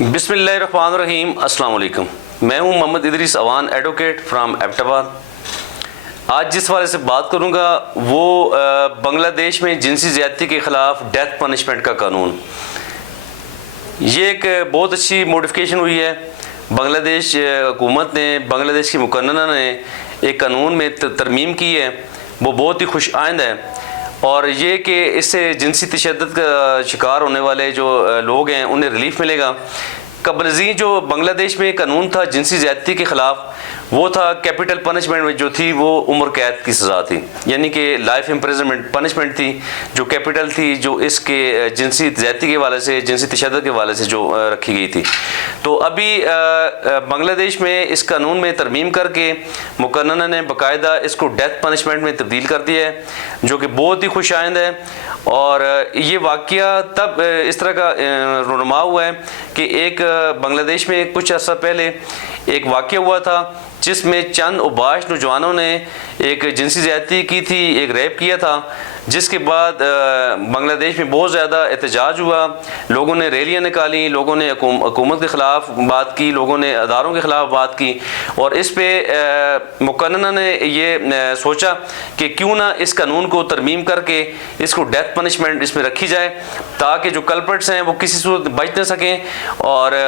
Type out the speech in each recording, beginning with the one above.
बिस्मिल्लाहिर्रहमानिर्रहीम, अस्सलाम वालेकुम। मैं हूं मोहम्मद इदरीस अवान, एडवोकेट फ्राम एबटाबाद। आज जिस वाले से बात करूंगा वो बांग्लादेश में जिनसी ज़्यादती के ख़िलाफ़ डेथ पनिशमेंट का कानून। ये एक बहुत अच्छी मॉडिफिकेशन हुई है। बांग्लादेश हुकूमत ने, बांग्लादेश की मुकन्नना ने एक कानून में तरमीम की है, वो बहुत ही खुश आइंद है। और ये कि इससे जिनसी तशद्दुद का शिकार होने वाले जो लोग हैं उन्हें रिलीफ मिलेगा। कबलजी जो बांग्लादेश में कानून था जिनसी ज़्यादती के ख़िलाफ़, वो था कैपिटल पनिशमेंट में जो थी वो उम्र कैद की सज़ा थी, यानी कि लाइफ इम्प्रिजनमेंट पनिशमेंट थी जो कैपिटल थी, जो इसके जिनसी ज़्यादती के हवाले से, जिनसी तशद्दुद के हवाले से जो रखी गई थी। तो अभी बांग्लादेश में इस कानून में तरमीम करके मुकन्नना ने बाकायदा इसको डेथ पनिशमेंट में तब्दील कर दिया है, जो कि बहुत ही खुश आइंद है। और ये वाक़या तब इस तरह का रुनुमा हुआ है कि एक बांग्लादेश में कुछ अर्सा पहले एक वाक़या हुआ था जिसमें चंद उबाश नौजवानों ने एक जिनसी ज़्यादती की थी, एक रेप किया था, जिसके बाद बांग्लादेश में बहुत ज़्यादा एहतजाज हुआ। लोगों ने रैलियाँ निकाली, लोगों ने हुकूमत के ख़िलाफ़ बात की, लोगों ने अदारों के ख़िलाफ़ बात की। और इस पे मुकन्नना ने ये सोचा कि क्यों ना इस कानून को तरमीम करके इसको डेथ पनिशमेंट इसमें रखी जाए, ताकि जो कल्प्रिट्स हैं वो किसी सूरत बच न सकें और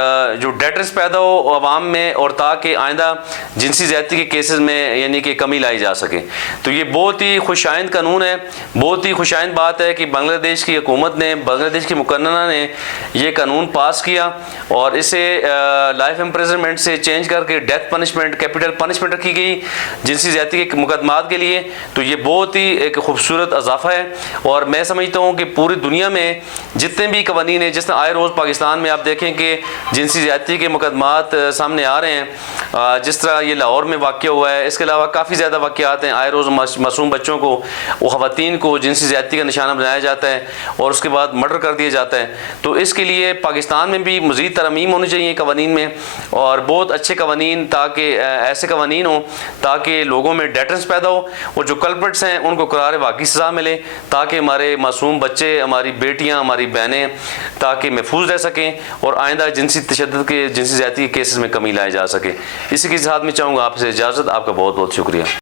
जो डेटर्स पैदा हो अवाम में, और ताकि आइंदा जिनसी ज़्यादती के केसेस में यानी कि कमी लाई जा सके। तो ये बहुत ही खुशाइंद कानून है। बहुत ही खुशाइंद बात है कि बांग्लादेश की हुकूमत ने, बांग्लादेश की मुकन्नना ने ये कानून पास किया और इसे लाइफ इम्प्रिजनमेंट से चेंज करके डेथ पनिशमेंट, कैपिटल पनिशमेंट रखी गई जिनसी ज़्यादती के मुकदमात के लिए। तो ये बहुत ही एक खूबसूरत इजाफा है। और मैं समझता हूँ कि पूरी दुनिया में जितने भी कवानीन हैं, जिस तरह आए रोज़ पाकिस्तान में आप देखें कि जिनसी ज़्यादती के मुकदमात सामने आ रहे हैं, जिस तरह ये लाहौर में वाक़या हुआ है, इसके अलावा काफ़ी ज़्यादा वाक़यात हैं। आए रोज़ मासूम बच्चों को, वो ख़वातीन को जिनसी ज़्यादती का निशाना बनाया जाता है और उसके बाद मर्डर कर दिया जाता है। तो इसके लिए पाकिस्तान में भी मज़ीद तरमीम होनी चाहिए कवानीन में, और बहुत अच्छे कवानीन, ताकि ऐसे कवानीन हों ताकि लोगों में डेटर्स पैदा हो और जो कल्प्रिट्स हैं उनको करार वाक़ई सज़ा मिले, ताकि हमारे मासूम बच्चे, हमारी बेटियाँ, हमारी बहनें ताकि महफूज रह सकें और आइंदा जिनसी तशद्दुद के, जिनसी ज़्यादती के केसेस में कमी लाई जा सके। इसी के साथ में चाहूँगा आपसे इजाज़त। आपका बहुत बहुत शुक्रिया।